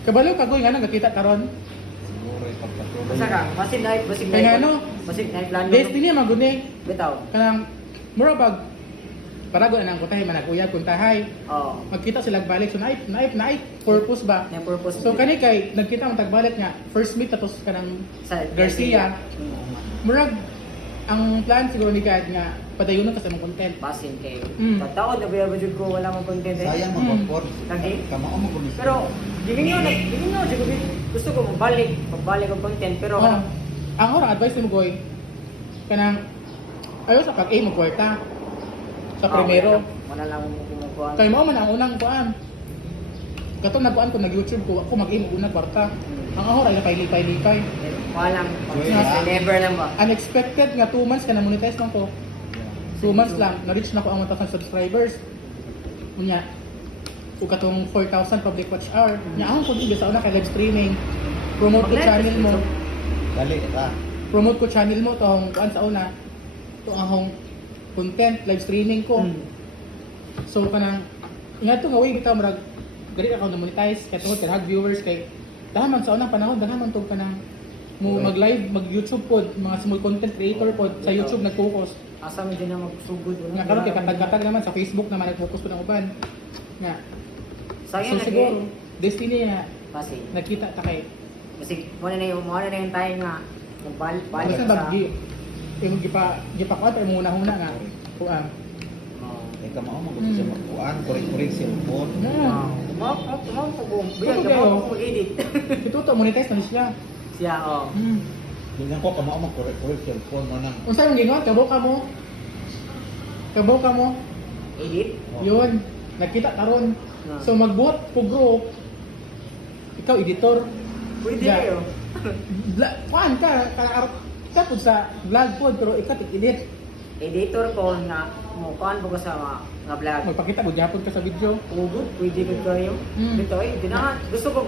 Kabalo kagoy nga nagkita karon. Siguro ipagpatuloy. Basta ka, basig na Kaya ano? Basig na plano. Destiny maguni. Bitaw. Kanang mura bag parago na nang kutahay managuyag kuntahay. Oo. Magkita sila balik so naip purpose ba? Yung purpose. So kani kay nagkita mo tagbalik nga first meet tapos kanang sa Garcia. Murag ang plan siguro ni God nga padayon ka sa mong content. Basin kay. Mm. Taon na ba jud ko wala mo content eh. Sayang Mm. mag-afford. Lagi. Kamao mo kunis. Pero gigin nyo siguro gusto ko magbalik ang content pero Oh, ang ora advice mo goy kanang ayo sa pag-aim mo kwarta sa primero. Wala lang mo kumukuha. Kay mo man ang unang kuan. Katong nagkuan ko nag-YouTube ko ako mag-aim og unang kwarta. Ang ahor ay napay-lipay. Walang Wala. never lang ba. Unexpected nga 2 months ka na monetize lang ko. 2 months lang na-reach na ko ang 1,000 subscribers. Unya ug katong 4,000 public watch hour. Nya akong kun sa una kay live streaming. Promote ko channel mo. Dali ra. Promote ko channel mo tong kuan sa una. To akong content live streaming ko. So kanang nga to nga way bitaw murag gali ako na monetize kay tungod kay viewers kay dahil man sa unang panahon dahil man tong kanang mo mag-live, mag-YouTube pod, mga small content creator pod sa YouTube nag-focus. Asa mo din na magsugod. Nga karon kay katag-katag naman sa Facebook naman nag-focus pod ang uban. Nga. Sayang So siguro destiny nga Kasi nakita ta kay muna na yung tayo nga balik basta sa bagi yung gipa ko ata muna huna nga kuan. Ay kamao mo kunis magkuan, korek-korek cellphone. Tumawag ko buong. Ano Biyan, kayo? tumawag ko mag-edit. Ito to monetize na siya. Siya, oh. Tingnan ko kamao mo korek-korek cellphone mo nang. Unsa yung gingon kabo ka mo? Kabo ka mo? Edit? Yun, nagkita karon. Ah. So magbuhat po group. Ikaw editor. Pwede Yeah. kayo. Kuan ka po sa vlog po pero ikaw edit. Editor ko na mukuhan ko sa mga vlog. Magpakita mo gyapon ka sa video. Ugod, pwede ko kayo. Mm. Ito eh, gusto ko,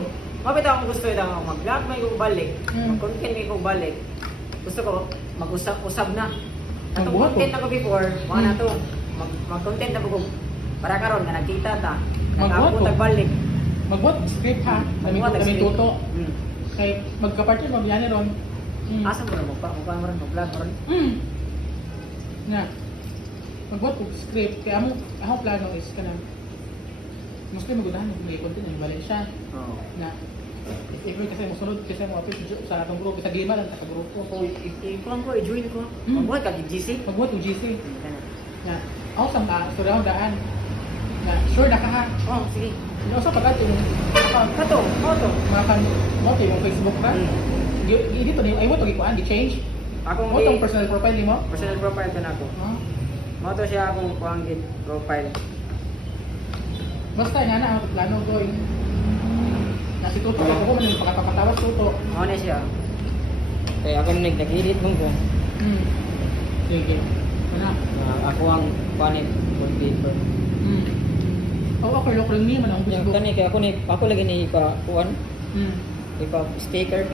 mapit akong gusto ito mag-vlog, may ko balik. Mm. Mag-content may ko balik. Gusto ko, mag-usap na. Atong Magbuhat content ko. ako before, mga na to, mag-content na ko. Para karon nga nagkita ta. Magbuhat ko. Balik. Magbuhat script ha. Magbuhat Kami script. tuto. Mm. Kay magka-partner mo biyan ron. Asa mo rin, magbuhat mo rin, mag-vlog mo rin. Nga. Magbuhat ko script kaya ako plano is kanang mas kayo magudahan may content ay balik siya. Oo. Na if kasi mo sunod kasi mo apil sa atong grupo sa gima lang sa grupo ko Ikuhan ko, i-join ko. Mm. Magbuhat ka, GC. magbuhat og GC na ako sa sorry ako daan na sure na ka ha Oh, sige. no sa pagkat yung Kato, to. mga kan mo to yung Facebook na dito ni ay mo to gikuan gi-change Akong mo tong personal profile nimo personal profile ko na ako. Mo to siya akong kuang profile. basta nga na ang plano ko na si Tuto ako man yung pakapatawas Tuto Ako na siya. Kaya ako nag-edit mo ko. sige ana Ako ang panit computer. oh ako lang ni man ang Yang Facebook kani kaya ako lagi ni ipa kuan, ipa sticker.